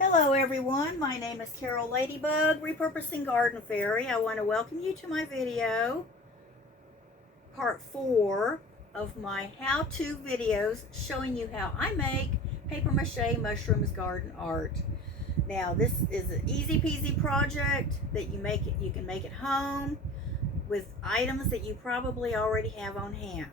Hello everyone, my name is Carol Ladybug, Repurposing Garden Fairy. I want to welcome you to my video, part 4 of my how-to videos showing you how I make paper mache mushrooms garden art. Now this is an easy peasy project that you can make at home with items that you probably already have on hand.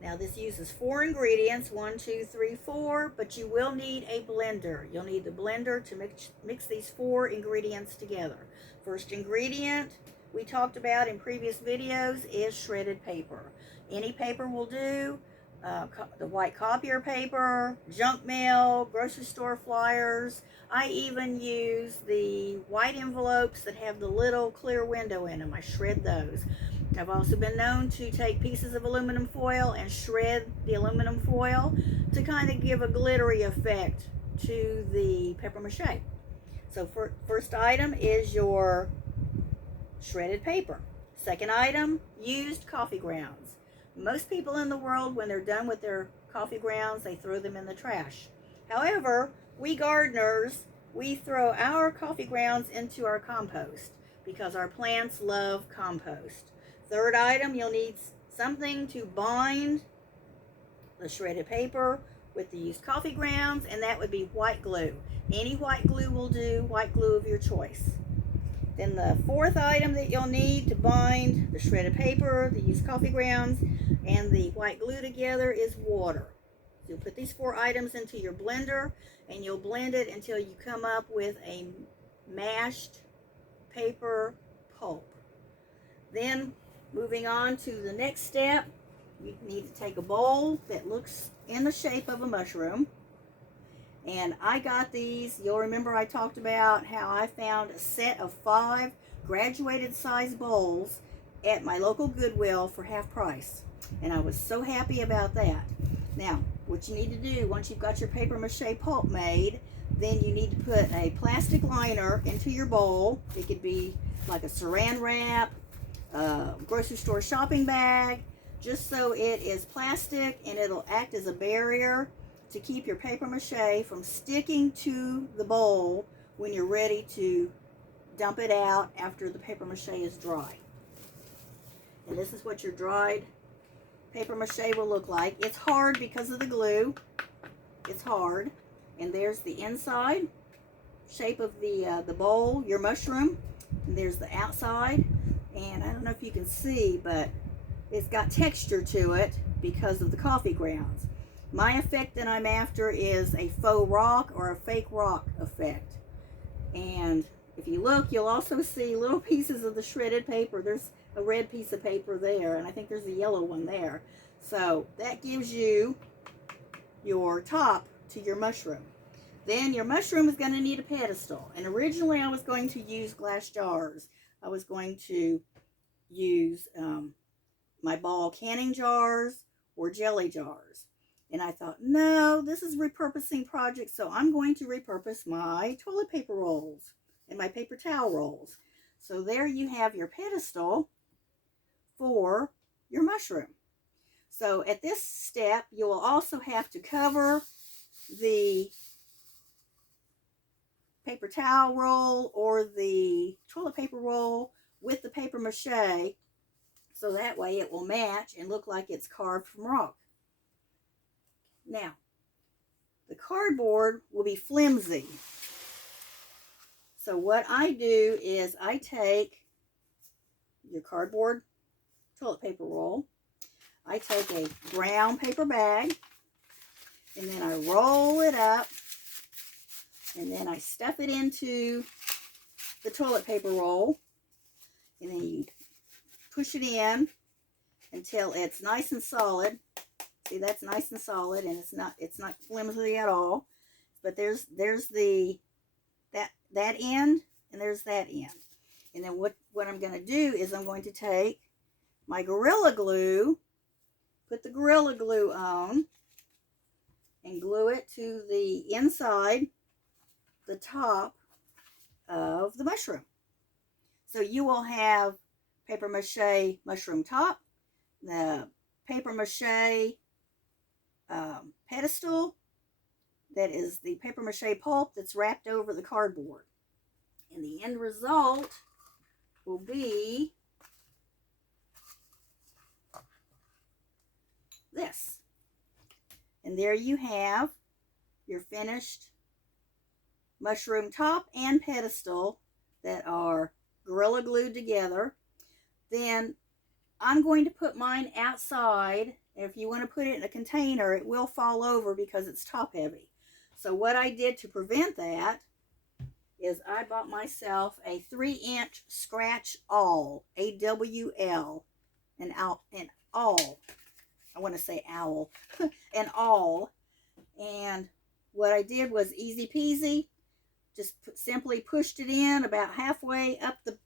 Now this uses 4 ingredients, 1, 2, 3, 4, but you will need a blender. You'll need the blender to mix these 4 ingredients together. First ingredient we talked about in previous videos is shredded paper. Any paper will do, the white copier paper, junk mail, grocery store flyers. I even use the white envelopes that have the little clear window in them. I shred those. I've also been known to take pieces of aluminum foil and shred the aluminum foil to kind of give a glittery effect to the paper mache. So first item is your shredded paper. Second item, used coffee grounds. Most people in the world, when they're done with their coffee grounds, they throw them in the trash. However, we gardeners, we throw our coffee grounds into our compost because our plants love compost. Third item, you'll need something to bind the shredded paper with the used coffee grounds, and that would be white glue. Any white glue will do, white glue of your choice. Then the fourth item that you'll need to bind the shredded paper, the used coffee grounds, and the white glue together is water. So you'll put these 4 items into your blender, and you'll blend it until you come up with a mashed paper pulp. Then moving on to the next step, you need to take a bowl that looks in the shape of a mushroom. And I got these, you'll remember I talked about how I found a set of 5 graduated size bowls at my local Goodwill for half price. And I was so happy about that. Now, what you need to do, once you've got your paper mache pulp made, then you need to put a plastic liner into your bowl. It could be like a saran wrap, grocery store shopping bag, just so it is plastic and it'll act as a barrier to keep your paper mache from sticking to the bowl when you're ready to dump it out after the paper mache is dry. And this is what your dried paper mache will look like. It's hard because of the glue. It's hard. And there's the inside shape of the bowl, your mushroom. And there's the outside. And I don't know if you can see, but it's got texture to it because of the coffee grounds. My effect that I'm after is a faux rock or a fake rock effect. And if you look, you'll also see little pieces of the shredded paper. There's a red piece of paper there, and I think there's a yellow one there. So that gives you your top to your mushroom. Then your mushroom is going to need a pedestal. And originally I was going to use glass jars. I was going to use my ball canning jars or jelly jars. And I thought, no, this is a repurposing project, so I'm going to repurpose my toilet paper rolls and my paper towel rolls. So there you have your pedestal for your mushroom. So at this step, you will also have to cover the paper towel roll or the toilet paper roll with the paper mache, so that way it will match and look like it's carved from rock. Now, the cardboard will be flimsy. So what I do is I take your cardboard toilet paper roll, I take a brown paper bag, and then I roll it up, and then I stuff it into the toilet paper roll, and then you push it in until it's nice and solid. See, that's nice and solid, and it's not flimsy at all. But there's the that end, and there's that end. And then what I'm going to do is I'm going to take my Gorilla Glue, put the Gorilla Glue on, and glue it to the inside, the top of the mushroom. So you will have paper mache mushroom top, the paper mache pedestal, that is the paper mache pulp that's wrapped over the cardboard. And the end result will be this. And there you have your finished mushroom top and pedestal that are Gorilla Glued together. Then I'm going to put mine outside. If you want to put it in a container, it will fall over because it's top heavy. So what I did to prevent that is I bought myself a 3-inch scratch awl, A-W-L, an awl. I want to say owl, an awl. And what I did was easy peasy. Just simply pushed it in about halfway up the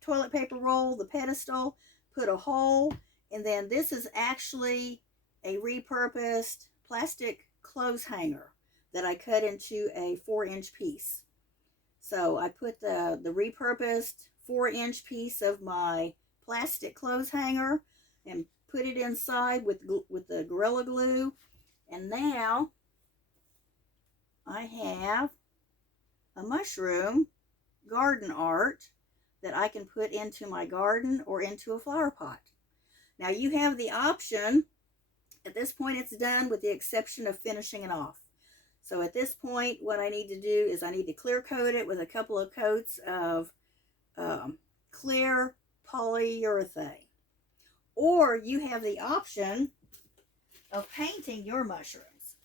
toilet paper roll, the pedestal, put a hole, and then this is actually a repurposed plastic clothes hanger that I cut into a 4-inch piece. So I put the repurposed 4-inch piece of my plastic clothes hanger and put it inside with the Gorilla Glue, and now I have a mushroom garden art that I can put into my garden or into a flower pot. Now you have the option, at this point it's done with the exception of finishing it off. So at this point what I need to do is I need to clear coat it with a couple of coats of clear polyurethane. Or you have the option of painting your mushrooms.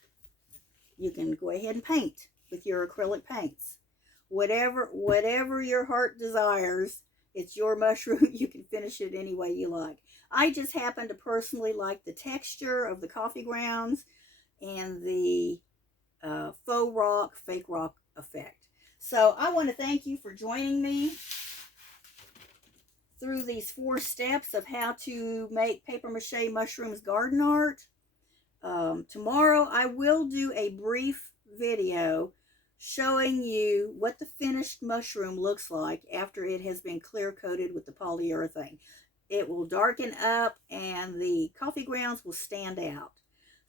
You can go ahead and paint with your acrylic paints. Whatever your heart desires, it's your mushroom. You can finish it any way you like. I just happen to personally like the texture of the coffee grounds and the fake rock effect. So I want to thank you for joining me through these 4 steps of how to make paper mache mushrooms garden art. Tomorrow I will do a brief video showing you what the finished mushroom looks like after it has been clear coated with the polyurethane. It will darken up and the coffee grounds will stand out.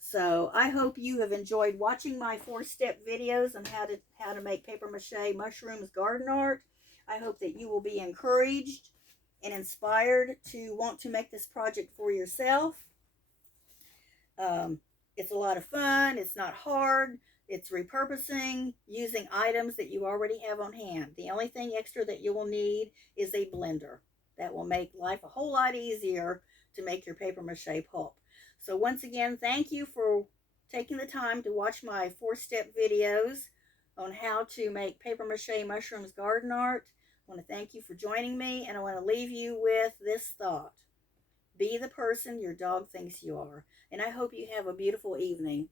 So I hope you have enjoyed watching my 4-step videos on how to make paper mache mushrooms garden art. I hope that you will be encouraged and inspired to want to make this project for yourself. It's a lot of fun. It's not hard. It's repurposing using items that you already have on hand. The only thing extra that you will need is a blender. That will make life a whole lot easier to make your paper mache pulp. So once again, thank you for taking the time to watch my 4-step videos on how to make paper mache mushrooms garden art. I want to thank you for joining me, and I want to leave you with this thought. Be the person your dog thinks you are. And I hope you have a beautiful evening.